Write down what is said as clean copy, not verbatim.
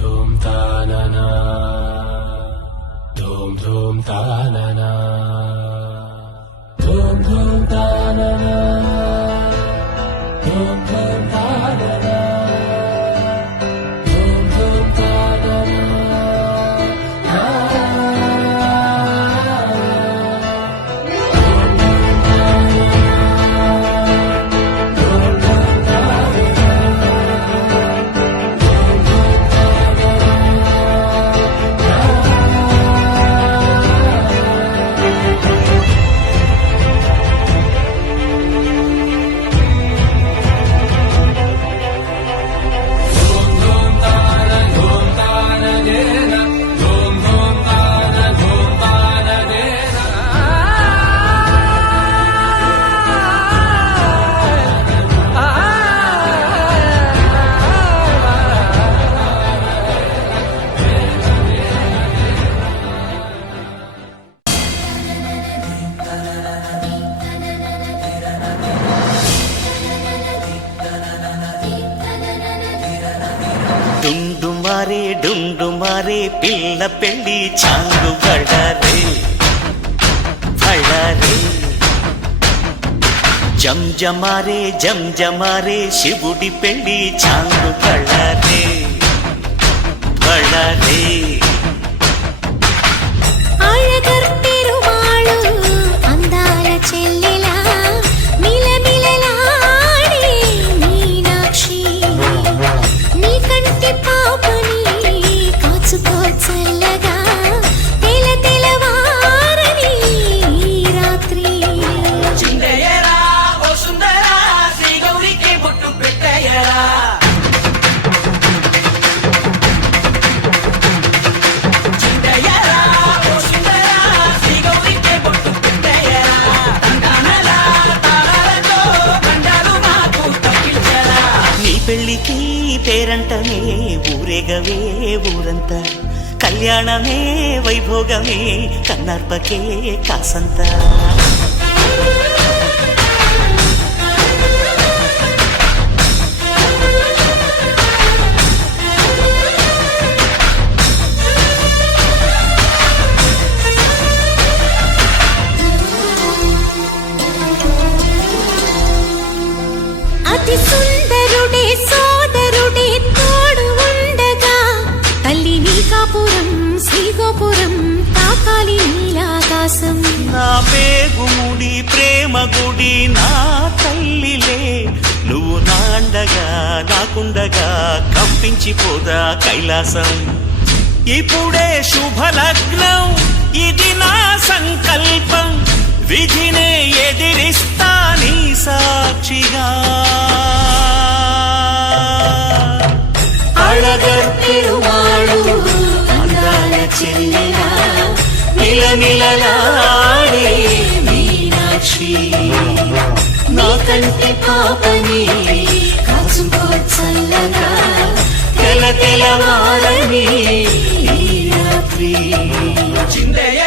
धूम तानना धूम धूम तानना धूम धूम तानना धूम धूम तानना धूम धूम तानना డుండుమారే పిల్ల పెళ్ళి చాంగు బళ్ళారే బళ్ళారే జంజమారే శివుడి పెళ్ళి చాంగు బళ్ళారే బళ్ళారే పెళ్ళికి పేరంటనే ఊరేగవే ఊరంతా కళ్యాణమే వైభోగమే కన్నార్పకే కాసంతా అతి సుందరుడే సోదరుడే తోడు ఉండగా తల్లి నీకాపురం శ్రీగోపురం తాకాలి నీలాకాశం నా పేగుముడి ప్రేమ గుడి నా తల్లిలే నువ్వు నాండగా నాకుండగా కంపించిపోదా కైలాసం ఇప్పుడే శుభలగ్నం ఇది నా సంకల్పం విధినే ఎదిరిస్తా నీ సాక్షిగా అళగర్పెరుమాళు అందాల చెల్లెలా మిలమిలలాడే మీనాక్షి నా కంటి పాపని కాచుకో చల్లగా తెలవారని రాత్రి చిందయ్య